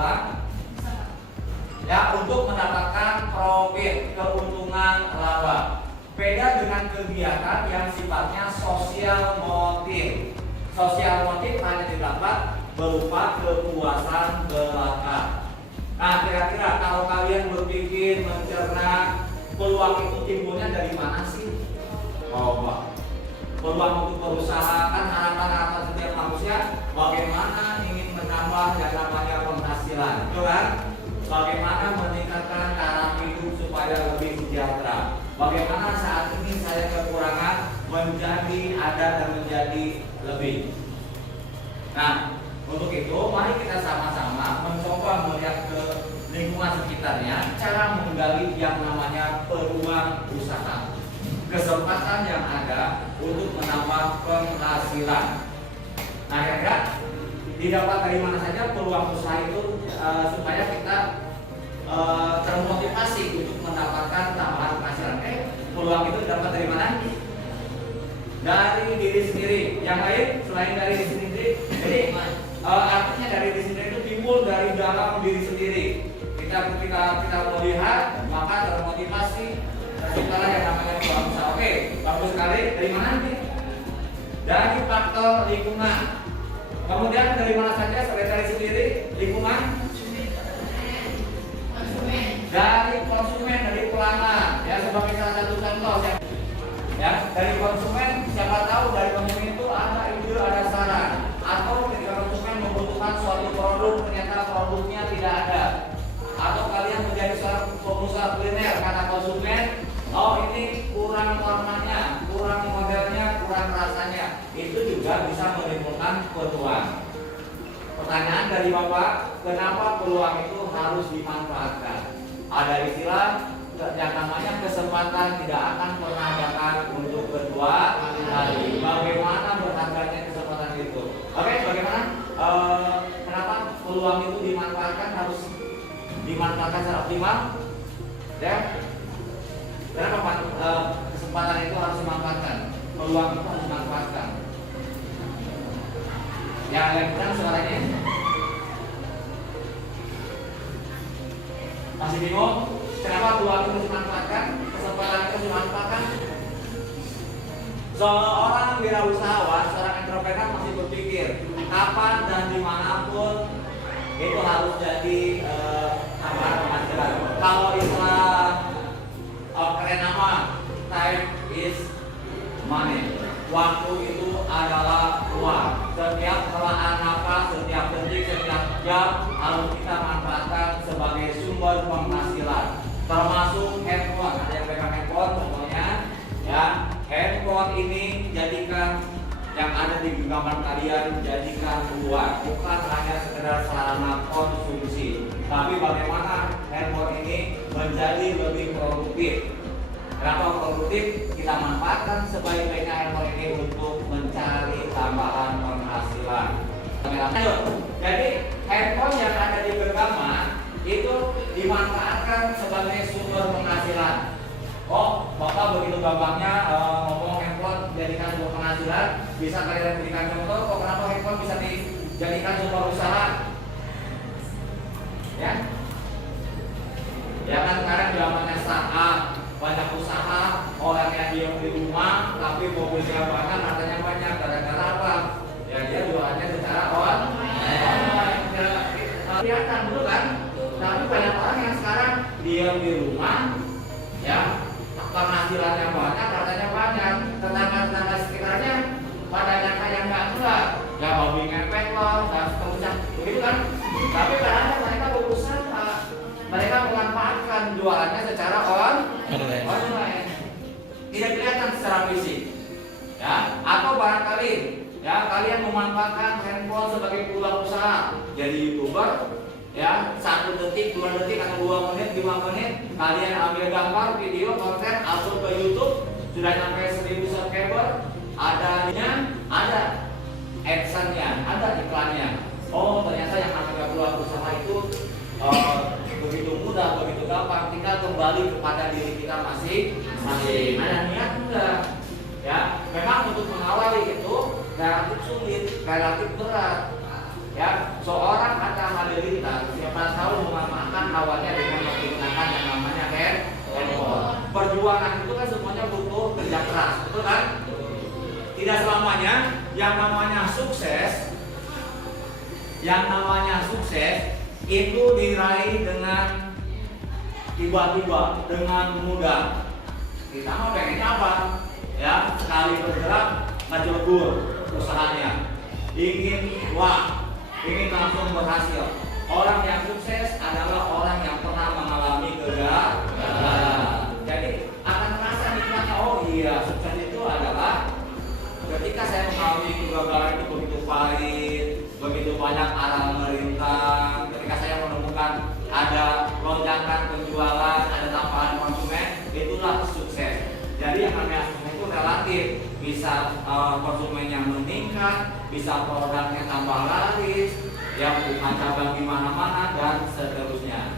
peluang ya untuk mendapatkan profit, keuntungan laba. Beda dengan kegiatan yang sifatnya sosial motif. Sosial motif hanya didapat berupa kepuasan belaka. Nah, kira-kira kalau kalian berpikir mencerna peluang itu timbulnya dari mana sih? Coba. Peluang untuk berusaha kan harapan-harapan setiap manusia bagaimana ingin menambah yang namanya penghasilan, betul kan? Bagaimana meningkatkan taraf hidup supaya lebih sejahtera. Bagaimana saat ini saya kekurangan menjadi ada dan menjadi lebih. Nah, untuk itu mari kita sama-sama mencoba melihat ke lingkungan sekitarnya, cara menggali yang namanya peluang usaha, kesempatan yang ada untuk menambah penghasilan. Nah, kira-kira didapat dari mana saja peluang usaha itu supaya kita termotivasi untuk mendapatkan tambahan penghasilan. Peluang itu dapat dari mana? Dari diri sendiri. Yang lain selain dari diri sendiri. Jadi artinya dari diri sendiri itu timbul dari dalam diri sendiri. Kita ketika melihat maka termotivasi terciptalah yang namanya peluang usaha. Oke, bagus sekali. Dari mana nih? Dari faktor lingkungan. Kemudian dari mana saja selain dari sendiri? Lingkungan. Dari konsumen, dari pelanggan. Ya, sebagai salah satu contoh ya, dari konsumen, siapa tahu dari konsumen itu ada ide, ada saran, atau ketika konsumen membutuhkan suatu produk ternyata produknya tidak ada, atau kalian menjadi seorang pengusaha kuliner karena konsumen, oh ini kurang warnanya, kurang modelnya, kurang rasanya, itu juga bisa menimbulkan peluang. Pertanyaan dari Bapak, kenapa peluang itu harus dimanfaatkan? Ada istilah yang namanya kesempatan tidak akan pernah datang untuk kedua kali. Bagaimana berharganya kesempatan itu? Oke, bagaimana? Kenapa peluang itu harus dimanfaatkan secara optimal? Ya, kenapa kesempatan itu harus dimanfaatkan? Peluang itu harus dimanfaatkan. Yang lain suaranya? Masih bingung? Kenapa peluang itu dimanfaatkan? Kesempatan itu dimanfaatkan? Seorang wirausahawan, seorang entrepreneur masih berpikir kapan dan dimanapun itu harus jadi penghasilan. Kalau istilah keren nama, time is money. Waktu itu adalah uang. Setiap helaan nafas, setiap detik, setiap jam harus kita manfaatkan sebagai sumber penghasilan. Termasuk handphone. Ada yang pegang handphone contohnya, ya. Handphone ini jadikan yang ada di genggaman kalian, jadikan uang, bukan hanya sekedar sarana konsumsi, tapi bagaimana handphone ini menjadi lebih produktif. Kenapa produktif? Kita manfaatkan sebaik-baiknya handphone ini untuk mencari tambahan penghasilan. Jadi handphone yang ada di genggaman itu dimanfaatkan sebagai sumber penghasilan. Oh, Bapak begitu gampangnya ngomong handphone jadikan sumber penghasilan. Bisa kalian berikan contoh kok kenapa handphone bisa dijadikan sumber usaha? Ya, ya kan sekarang zamannya startup, banyak usaha, orang yang diam di rumah tapi mobilnya banyak, harganya banyak, gara-gara apa? Ya dia jualannya secara online. Kelihatan betul kan? Tapi banyak orang yang sekarang diam di rumah, ya penghasilannya banyak, harganya banyak, tetangga-tetangga sekitarnya pada nyangka yang nggak jelas, ya hobi ngepet loh, dan seterusnya, begitu kan? Tapi kadang mereka berusaha, mereka memanfaatkan jualannya secara online, tidak kelihatan secara fisik, ya. Atau barangkali, ya kalian memanfaatkan handphone sebagai peluang usaha, jadi YouTuber. Ya, 1 detik, 2 detik, atau 2 menit, 5 menit kalian ambil gambar, video, konten, upload ke YouTube, sudah sampai 1000 subscriber, ada adsense-nya, ada iklannya. Oh, ternyata yang namanya peluang usaha itu begitu mudah, begitu gampang, tinggal kembali kepada diri kita masing-masing. Ada niat enggak? Ya, memang untuk mengawali itu relatif sulit, relatif berat. Ya, seorang Atta Halilintar siapa tahu memanfaatkan awalnya dengan menggunakan yang namanya handphone. Perjuangan itu kan semuanya butuh kerja keras, betul kan? Tidak selamanya yang namanya sukses itu diraih dengan tiba-tiba, dengan mudah. Kita mau pengennya apa? Ya, sekali bergerak ngejebur usahanya. Ingin langsung berhasil. Orang yang sukses adalah orang yang pernah mengalami kegagalan. Jadi akan terasa nikmatnya. Oh iya, sukses itu adalah ketika saya mengalami kegagalan itu begitu pahit, begitu banyak arah merintang. Ketika saya menemukan ada lonjakan penjualan, ada tambahan konsumen, itulah sukses. Jadi yang namanya sukses itu relatif. Bisa konsumen yang meningkat, bisa produknya tambah laris, yang bukan cabang di mana-mana dan seterusnya.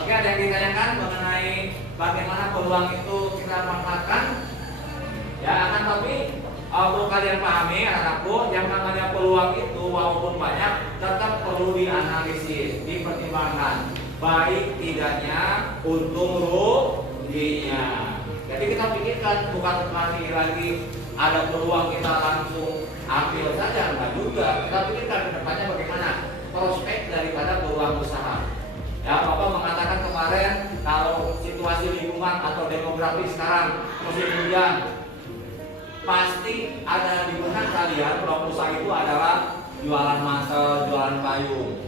Oke, ada yang ditanyakan mengenai bagaimana peluang itu kita manfaatkan? Ya, akan tapi perlu kalian pahami anak-anakku, yang namanya peluang itu walaupun banyak tetap perlu dianalisis, dipertimbangkan baik tidaknya, untung ruginya. Jadi kita pikirkan bukan lagi ada peluang kita langsung ambil saja, enggak juga. Kita pikirkan ke depannya bagaimana prospek daripada peluang usaha. Ya, Bapak mengatakan kemarin kalau situasi lingkungan atau demografi sekarang musim hujan, pasti ada di benak kalian peluang usaha itu adalah jualan mantel, jualan payung.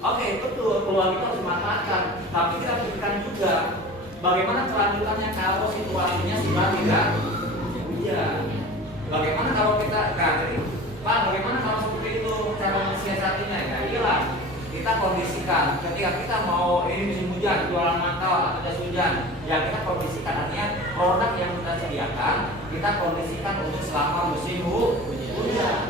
Oke, betul, peluang itu harus dimanfaatkan. Tapi kita pikirkan juga bagaimana kelanjutannya kalau situasinya sudah tidak hujan. Bagaimana kalau kita, jadi Pak, bagaimana kalau seperti itu cara mensiasatinya? Ya iyalah, kita kondisikan ketika kita mau ini musim hujan, jualan mantel atau jas hujan, ya kita kondisikan, artinya produk yang kita sediakan kita kondisikan untuk selama musim hujan.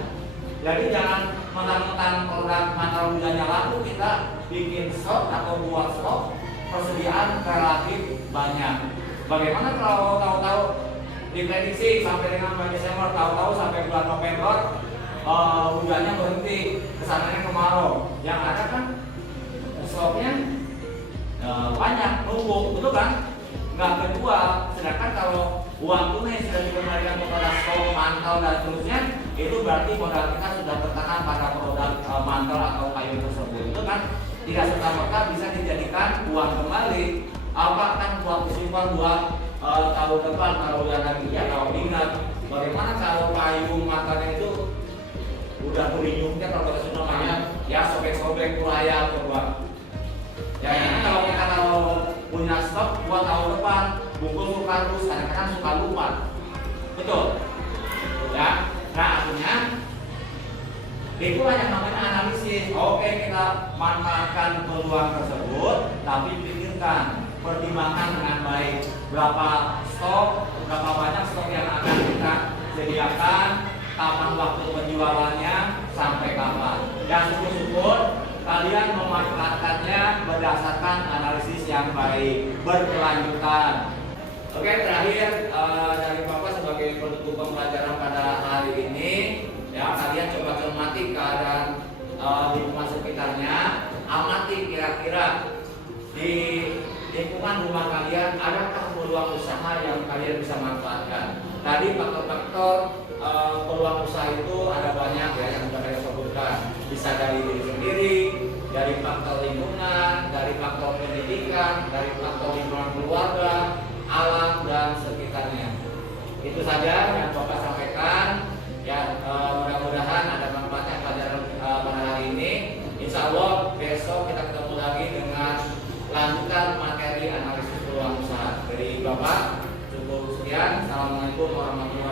Jadi jangan mentang-mentang produk mantel hujannya laku kita bikin stok atau buat stok persediaan relatif banyak. Bagaimana kalau tahu-tahu diprediksi sampai dengan bulan Desember, tahu-tahu sampai bulan November hujannya berhenti, kesananya kemarau. Yang ada kan stoknya banyak, numpuk, betul kan? Nggak kejual. Sedangkan kalau uang tunai sudah dikembalikan kepada stok mantel dan seterusnya, itu berarti modal kita sudah tertanam pada produk mantel atau payung tersebut, itu kan? Tidak serta-merta bisa dijadikan uang kembali. Apa kan buat disimpan buat tahun depan kalau udah lagi ya, kalau ingat bagaimana kalau payung matanya itu udah kurinyumnya kalau kita sudah namanya ya sobek-sobek kulaya coba. Ya ini kalau kita punya stok buat tahun depan bungkus kardus kadang-kadang suka lupa. Betul. Ya. Nah artinya itulah yang namanya analisis. Oke, kita manfaatkan peluang tersebut, tapi pikirkan, pertimbangkan dengan baik berapa stok, berapa banyak stok yang akan kita sediakan, kapan waktu penjualannya, sampai kapan. Dan syukur-syukur kalian memanfaatkannya berdasarkan analisis yang baik, berkelanjutan. Oke, terakhir dari Bapak sebagai penutup pembelajaran pada hari ini. Ya, kalian coba cermati keadaan lingkungan sekitarnya, amati kira-kira di lingkungan rumah kalian adakah peluang usaha yang kalian bisa manfaatkan. Tadi faktor-faktor peluang usaha itu ada banyak ya yang sudah saya sebutkan. Bisa dari diri sendiri, dari faktor lingkungan, dari faktor pendidikan, dari faktor lingkungan keluarga, alam dan sekitarnya. Itu saja yang Bapak sampaikan. Ya, mudah-mudahan ada manfaatnya pelajaran pada hari ini. Insya Allah besok kita ketemu lagi dengan lanjutan materi analisis peluang usaha. Dari Bapak cukup sekian. Assalamualaikum warahmatullahi wabarakatuh.